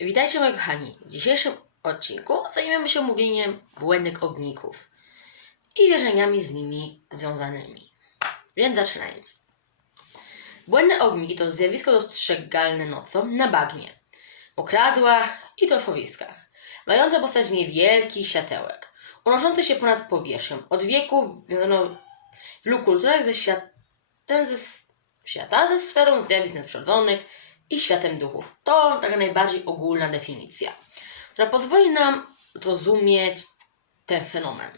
Witajcie moi kochani. W dzisiejszym odcinku zajmiemy się omówieniem błędnych ogników i wierzeniami z nimi związanymi. Więc zaczynajmy. Błędne ogniki to zjawisko dostrzegalne nocą na bagnie, okradłach i torfowiskach, mające postać niewielkich światełek, unoszące się ponad powierzchnią. Od wieku wiązano w wielu kulturach ze światem ze świata ze sferą zjawisk nadprzyrodzonych i światem duchów. To taka najbardziej ogólna definicja, która pozwoli nam zrozumieć ten fenomen.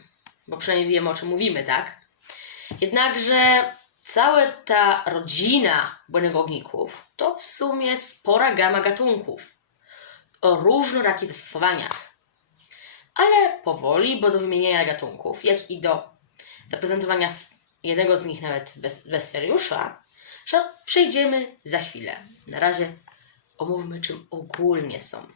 Bo przynajmniej wiemy o czym mówimy, tak? Jednakże cała ta rodzina błędnych ogników to w sumie spora gama gatunków o różnorakich zastosowaniach. Ale powoli, bo do wymienienia gatunków, jak i do zaprezentowania jednego z nich nawet bez, bez seriusza, przejdziemy za chwilę. Na razie omówmy, czym ogólnie są.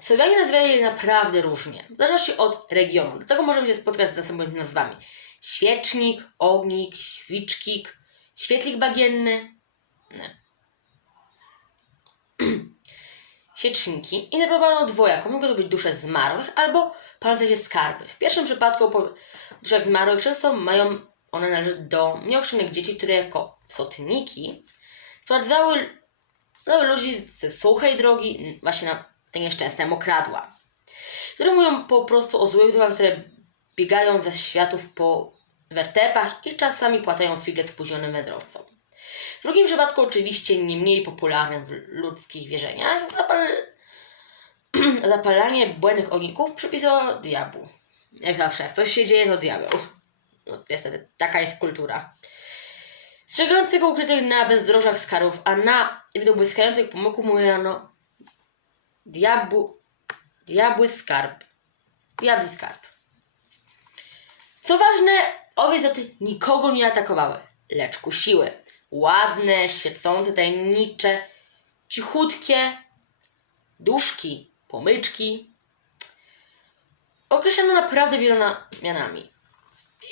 Słowianie nazywają je naprawdę różnie, w zależności od regionu. Dlatego możemy się spotkać z następującymi nazwami. Świecznik, ognik, świczkik, świetlik bagienny. Nie. Świeczniki interpretowano dwojako. Mogą to być dusze zmarłych albo palące się skarby. W pierwszym przypadku duszach zmarłych często mają one należeć do nieokrzesionych dzieci, które jako sotniki wprowadzały no, ludzi ze suchej drogi właśnie na te nieszczęsne mokradła, które mówią po prostu o złych duchach, które biegają ze światów po wertepach i czasami płatają figę spóźnionym wędrowcom. W drugim przypadku oczywiście nie mniej popularnym w ludzkich wierzeniach zapal... zapalanie błędnych ogników przypisało diabłu. Jak zawsze, jak coś się dzieje, to diabeł. No niestety, taka jest kultura. Strzegającego ukrytych na bezdrożach skarbów, a na widok błyskających pomyków mówiono diabłu, diabły skarb. Diabli skarb. Co ważne, owe istoty nikogo nie atakowały, lecz kusiły. Ładne, świecące, tajemnicze, cichutkie duszki, pomyczki. Określano naprawdę wieloma mianami.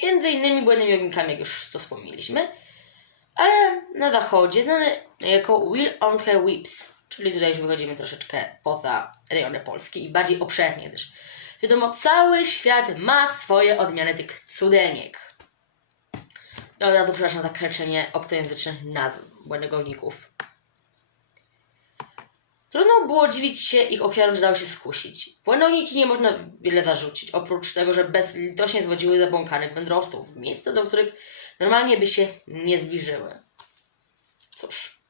Między innymi błędnymi ognikami, jak już to wspomnieliśmy. Ale na zachodzie znane jako Will on her whips, czyli tutaj już wychodzimy troszeczkę poza rejony Polski i bardziej obszernie też. Wiadomo, cały świat ma swoje odmiany tych cudeniek. I od razu przepraszam za kreczenie obcojęzycznych nazw błędnych ogników. Trudno było dziwić się ich ofiarom, że dały się skusić. Błędniki nie można wiele zarzucić, oprócz tego, że bezlitośnie zwodziły zabłąkanych wędrowców w miejsca, do których normalnie by się nie zbliżyły. Cóż,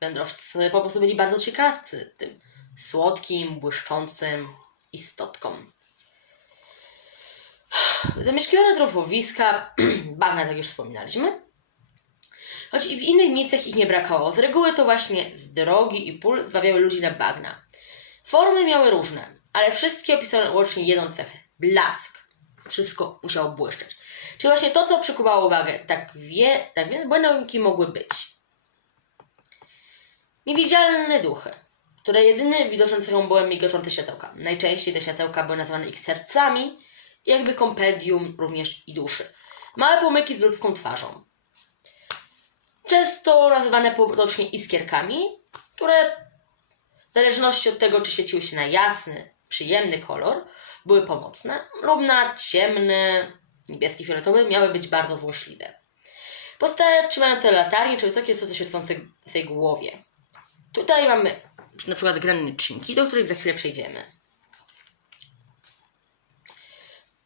wędrowcy po prostu byli bardzo ciekawcy tym słodkim, błyszczącym istotkom. Zamieszkiwane trofowiska, bagna, tak już wspominaliśmy, choć i w innych miejscach ich nie brakowało. Z reguły to właśnie z drogi i pól zbawiały ludzi na bagna. Formy miały różne, ale wszystkie opisały łącznie jedną cechę blask. Wszystko musiało błyszczeć. Czyli właśnie to, co przykuwało uwagę. Tak, wie, tak więc błędniki mogły być. Niewidzialne duchy, które jedyny widoczną cechą były migoczące światełka. Najczęściej te światełka były nazywane ich sercami, jakby kompendium również i duszy. Małe pomyki z ludzką twarzą. Często nazywane potocznie iskierkami, które w zależności od tego, czy świeciły się na jasny, przyjemny kolor, były pomocne, lub na ciemny, niebieski, fioletowy, miały być bardzo złośliwe. Postacie trzymające latarnie czy wysokie istoty świecące w tej głowie. Tutaj mamy na przykład graniczynki, do których za chwilę przejdziemy.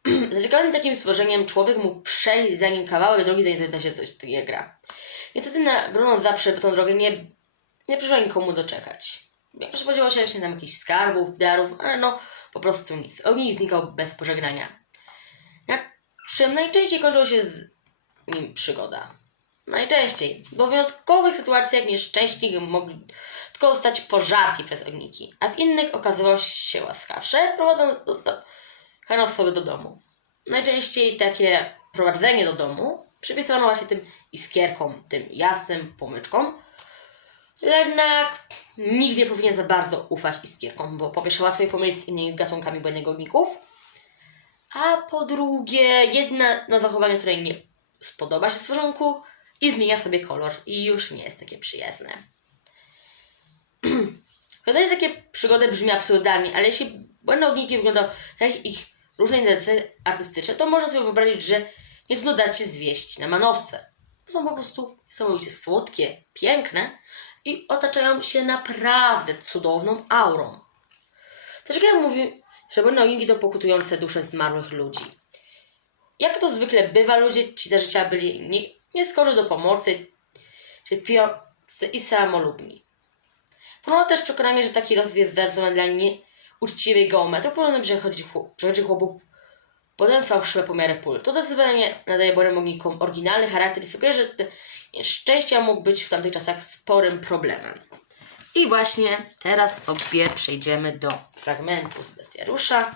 Zaciekawiony takim stworzeniem człowiek mógł przejść zanim kawałek drogi zanim da się coś gra. Niestety na grono zawsze by tą drogę nie, nie przyszło nikomu doczekać. Jak spodziewał się właśnie tam jakichś skarbów, darów, ale no po prostu nic. Ognik znikał bez pożegnania. Na czym najczęściej kończyła się z nim przygoda. Najczęściej, bo w wyjątkowych sytuacjach nieszczęśnik mogli tylko zostać pożarci przez ogniki, a w innych okazywał się łaskawsze, prowadząc do osoby do domu. Najczęściej takie prowadzenie do domu przypisano właśnie tym iskierkom, tym jasnym pomyczkom. Jednak nikt nie powinien za bardzo ufać iskierkom, bo po pierwsze łatwo je pomylić z innymi gatunkami błędnych ogników, a po drugie jedna na zachowanie, które nie spodoba się stworzonku i zmienia sobie kolor i już nie jest takie przyjazne. Wydaje się takie przygody brzmi absurdalnie, ale jeśli błędne ogniki wyglądają tak jak ich różne intencje artystyczne, to można sobie wyobrazić, że nie trudno dać się zwieść na manowce. Są po prostu niesamowicie słodkie, piękne i otaczają się naprawdę cudowną aurą. Troszeczkę mówi, że ogniki to pokutujące dusze zmarłych ludzi. Jak to zwykle bywa, ludzie ci za życia byli nie, nieskorzy do pomocy, cierpiący i samolubni. Ponadto też przekonanie, że taki los jest zarysowany dla nieuczciwej geometry, problem przechodzi, chłop, przechodzi chłopów podając fałszywe pomiary pól. To zdecydowanie nadaje borem ognikom oryginalny charakter i sugeruje, że ten szczęścia mógł być w tamtych czasach sporym problemem. I właśnie teraz sobie przejdziemy do fragmentu z bestiariusza.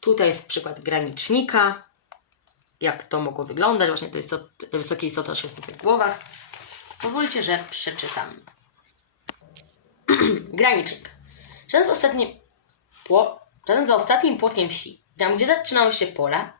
Tutaj jest przykład granicznika. Jak to mogło wyglądać? Właśnie te wysokie istoty o świetnych głowach. Pozwólcie, że przeczytam. Granicznik. Z, ostatni, pło, żaden za ostatnim płotkiem wsi, tam gdzie zaczynały się pola,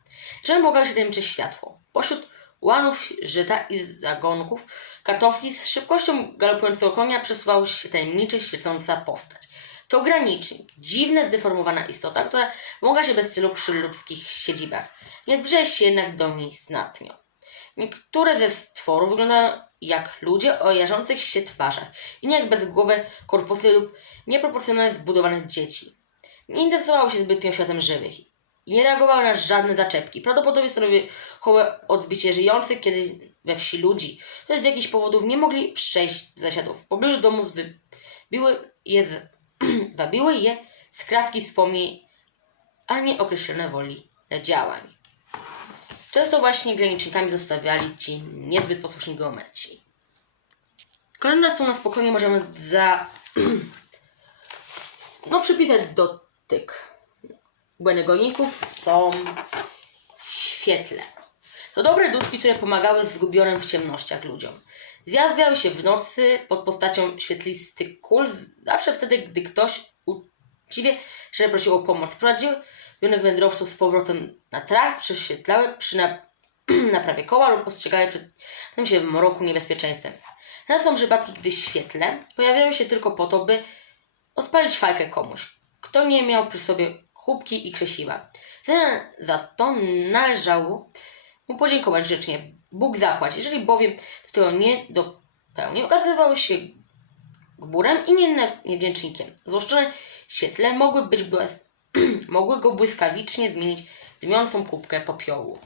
błagało się tajemnicze światło. Pośród łanów żyta i zagonków kartofli z szybkością galopującego konia przesuwała się tajemnicza, świecąca postać. To granicznik, dziwna, zdeformowana istota, która mogła się bez celu przy ludzkich siedzibach. Nie zbliża się jednak do nich znatnio. Niektóre ze stworów wyglądają jak ludzie o jarzących się twarzach, inne jak bezgłowe korpusy lub nieproporcjonalnie zbudowane dzieci. Nie interesowały się zbytnio światem żywych nie reagowały na żadne zaczepki. Prawdopodobnie stanowiły odbicie żyjących, kiedy we wsi ludzi, to z jakichś powodów nie mogli przejść z zasiadów. W pobliżu domu zwybiły je, wabiły je skrawki wspomnień, a nie określone woli działań. Często właśnie granicznikami zostawiali ci niezbyt posłuszni geometrzy. Kolejna strona spokojnie możemy za no przypisać dotyk. Błędogoników są świetle. To dobre duszki, które pomagały zgubionym w ciemnościach ludziom. Zjawiały się w nocy pod postacią świetlistych kul, zawsze wtedy, gdy ktoś uczciwie szczerze prosił o pomoc. Prowadziły Wionek wędrowców z powrotem na trakt, prześwietlały przy na, naprawie koła lub ostrzegały przed tym się w mroku niebezpieczeństwem. Teraz są przypadki, gdy świetle pojawiają się tylko po to, by odpalić fajkę komuś, kto nie miał przy sobie chłopki i krzesiwa. Za to należało mu podziękować grzecznie. Bóg zapłać. Jeżeli bowiem tego nie dopełnił, okazywało się gburem i nie niewdzięcznikiem. Złoszczone świetle mogły być mogły go błyskawicznie zmienić w dmiącą kubkę popiołu.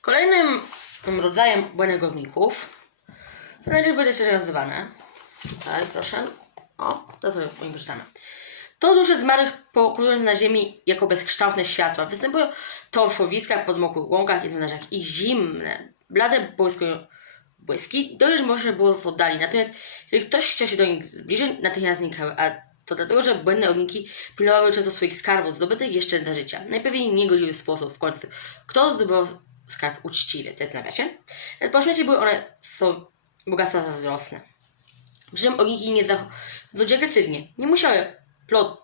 Kolejnym rodzajem błędogowników to najlepiej będzie nazywane. Tutaj, proszę. O, to sobie przeczytamy. To dusze zmarłych pokulują na ziemi jako bezkształtne światła. Występują w powiskach, podmokłych łąkach i wynarzach. Ich zimne, blade błyskują błyski, dość może było w oddali. Natomiast jeżeli ktoś chciał się do nich zbliżyć, natychmiast znikały, a to dlatego, że błędne ogniki pilnowały często swoich skarbów zdobytych jeszcze dla życia. Najpewniej niegodziwy sposób w końcu. Kto zdobywał skarb uczciwie, to jest nawiasie. Po śmierci były one są bogactwa zazdrosne. Przy czym ogniki nie zachodzą agresywnie. Nie musiały plot,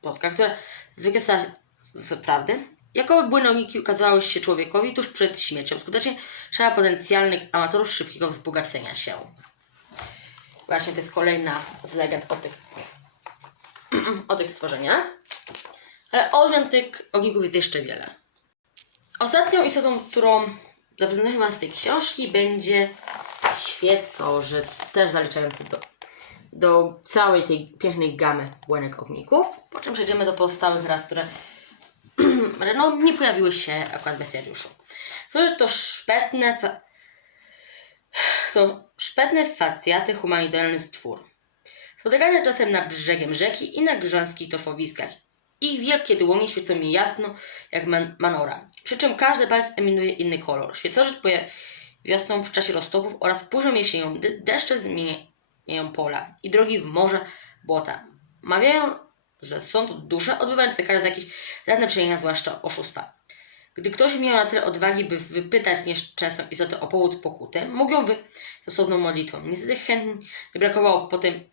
plotka, która zwykle stała z prawdy. Jakoby błynowniki ukazały się człowiekowi tuż przed śmiercią. Skutecznie szala potencjalnych amatorów szybkiego wzbogacenia się. Właśnie to jest kolejna z legend o tych, o tych stworzeniach. Ale odmian tych ogników jest jeszcze wiele. Ostatnią istotą, którą zaprezentuję Wam z tej książki będzie świecożyc, też zaliczający do do całej tej pięknej gamy błędek ogników, po czym przejdziemy do pozostałych ras, które no, nie pojawiły się akurat w bestiariuszu. To szpetne, fa... to szpetne facjaty humanoidalny stwór. Spotykane czasem na brzegiem rzeki i na grząskich torfowiskach. Ich wielkie dłonie świecą mi jasno jak man manora, przy czym każdy palec emituje inny kolor. Świecożyt pojawia wiosną w czasie roztopów oraz późną jesienią, gdy deszcze zmienia ją pola i drogi w morze, błota. Mawiają, że są to dusze odbywające każde jakieś zacne przejęcia, zwłaszcza oszustwa. Gdy ktoś miał na tyle odwagi, by wypytać nieszczęsną istotę o powód pokuty, mógł ją wy stosowną modlitwą. Niestety chętnie brakowało potem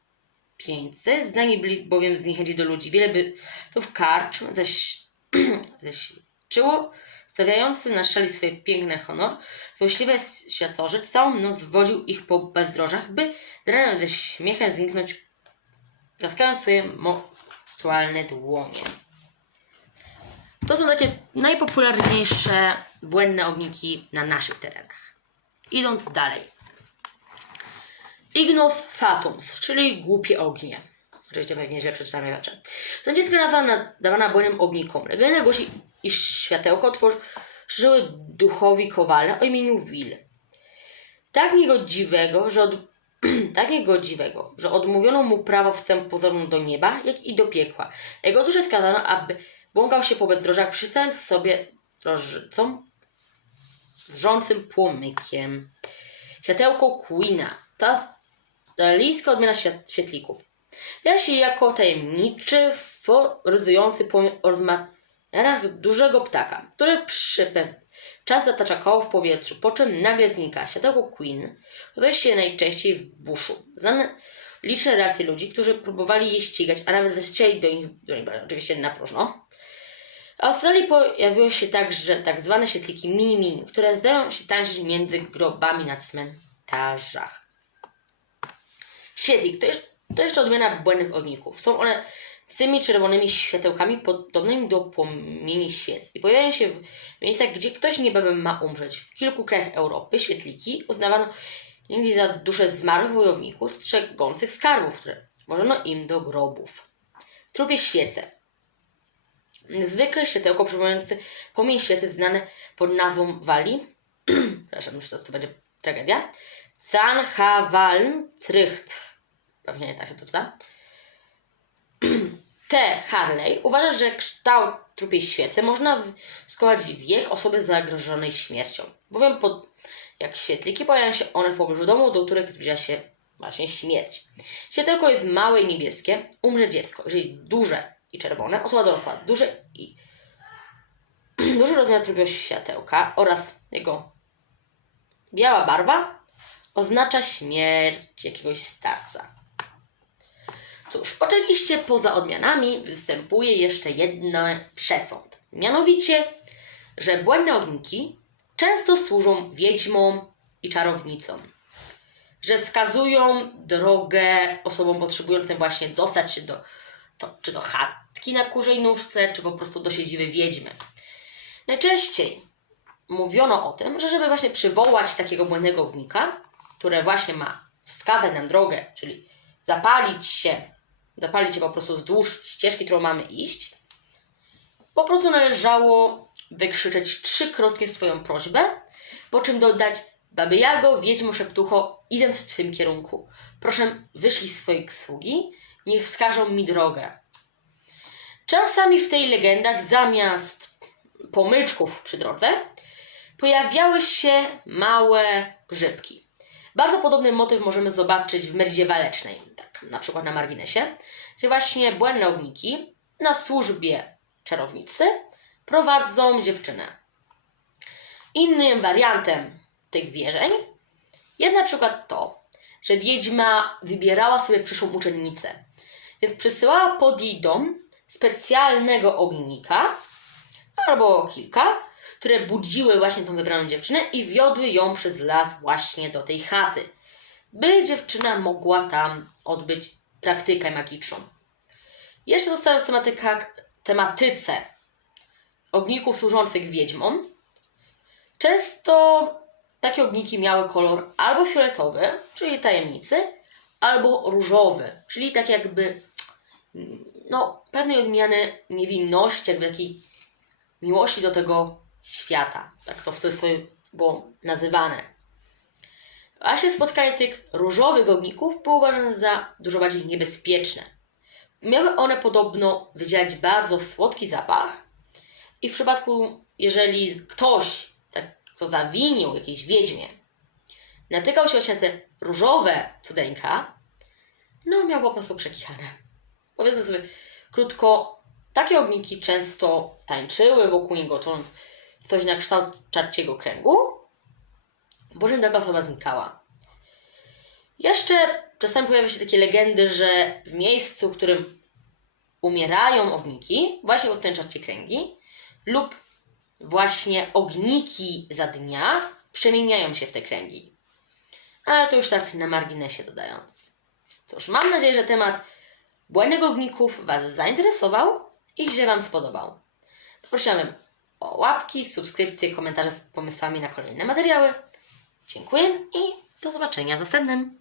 pieńcy, znani byli bowiem z niechęci do ludzi. Wiele by to w karcz zaś, zaświadczyło, stawiający na szali swoje piękne honor, złośliwy światorzy całą noc woził ich po bezdrożach, by dranią ze śmiechem zniknąć klaskając swoje monstrualne dłonie. To są takie najpopularniejsze błędne ogniki na naszych terenach. Idąc dalej. Ignos fatums, czyli głupie ognie. Oczywiście pewnie źle przeczytamy rzeczy. To dziecko nazwana dawana błędnym ognikom. Legenda głosi, iż światełko tworzyły duchowi kowale o imieniu Will. Tak niegodziwego, że od, tak niegodziwego, że odmówiono mu prawo wstępu zarówno do nieba, jak i do piekła. Jego duszę skazano, aby błąkał się po bezdrożach, przycając sobie drożycą wrzącym płomykiem. Światełko Queena. Ta stalijska odmiana świat, świetlików. Pojawia się jako tajemniczy, foryzujący płomień o rozmiarach dużego ptaka, który przy czas zatacza koło w powietrzu, po czym nagle znika. Światełko Queen pojawia się najczęściej w buszu. Znane liczne relacje ludzi, którzy próbowali je ścigać, a nawet zastrzelić do nich, do nich oczywiście na próżno. W Australii pojawiły się także tak zwane świetliki mini-mini, które zdają się tańczyć między grobami na cmentarzach. Świetlik to, jeszcze, to jeszcze odmiana błędnych ogników. Są one z tymi czerwonymi światełkami podobnymi do płomieni świec i pojawiają się w miejscach, gdzie ktoś niebawem ma umrzeć. W kilku krajach Europy świetliki uznawano niegdyś za dusze zmarłych wojowników strzegących skarbów, które włożono im do grobów. Trupie świece. Zwykłe światełko przypominające płomień świecy znane pod nazwą wali. Przepraszam, już to, to będzie tragedia. Zanhavalm Trycht. Pewnie nie tak się to czyta. T. Harley uważa, że kształt trupiej świecy można skołać wiek osoby zagrożonej śmiercią, bowiem pod, jak świetliki pojawiają się one w pobliżu domu, do których zbliża się właśnie śmierć. Światełko jest małe i niebieskie, umrze dziecko. Jeżeli duże i czerwone, osoba dorosła, duży i duży rozmiar trupiego światełka oraz jego biała barwa oznacza śmierć jakiegoś starca. Cóż, oczywiście poza odmianami występuje jeszcze jeden przesąd. Mianowicie, że błędne ogniki często służą wiedźmom i czarownicom. Że wskazują drogę osobom potrzebującym właśnie dostać się do, to, czy do chatki na kurzej nóżce, czy po prostu do siedziby wiedźmy. Najczęściej mówiono o tym, że żeby właśnie przywołać takiego błędnego ognika, które właśnie ma wskazać nam drogę, czyli zapalić się zapalić się po prostu wzdłuż ścieżki, którą mamy iść, po prostu należało wykrzyczeć trzykrotnie swoją prośbę, po czym dodać Baby Jago, Wiedźmo, Szeptucho, idę w twym kierunku. Proszę, wyszli z swoich sługi, niech wskażą mi drogę. Czasami w tej legendach zamiast pomyczków przy drodze pojawiały się małe grzybki. Bardzo podobny motyw możemy zobaczyć w Merdzie Walecznej, na przykład na marginesie, gdzie właśnie błędne ogniki na służbie czarownicy prowadzą dziewczynę. Innym wariantem tych wierzeń jest na przykład to, że wiedźma wybierała sobie przyszłą uczennicę, więc przysyłała pod jej dom specjalnego ognika albo kilka, które budziły właśnie tą wybraną dziewczynę i wiodły ją przez las właśnie do tej chaty, by dziewczyna mogła tam odbyć praktykę magiczną. Jeszcze zostałem w tematyka, tematyce ogników służących wiedźmom. Często takie ogniki miały kolor albo fioletowy, czyli tajemnicy, albo różowy, czyli tak jakby no, pewnej odmiany niewinności, jakby takiej miłości do tego świata. Tak to w było nazywane. Właśnie spotkanie tych różowych ogników było uważane za dużo bardziej niebezpieczne. Miały one podobno wydzielać bardzo słodki zapach i w przypadku, jeżeli ktoś, tak, kto zawinił jakiejś wiedźmie, natykał się właśnie na te różowe cudeńka, no miał po prostu przekichane. Powiedzmy sobie krótko, takie ogniki często tańczyły wokół niego, tworząc coś na kształt czarciego kręgu, czym taka osoba znikała. Jeszcze czasami pojawiają się takie legendy, że w miejscu, w którym umierają ogniki, właśnie w ten czarcie kręgi, lub właśnie ogniki za dnia przemieniają się w te kręgi. Ale to już tak na marginesie dodając. Cóż, mam nadzieję, że temat błędnych ogników Was zainteresował i się Wam spodobał. Poprosiłabym o łapki, subskrypcje, komentarze z pomysłami na kolejne materiały. Dziękuję i do zobaczenia w następnym.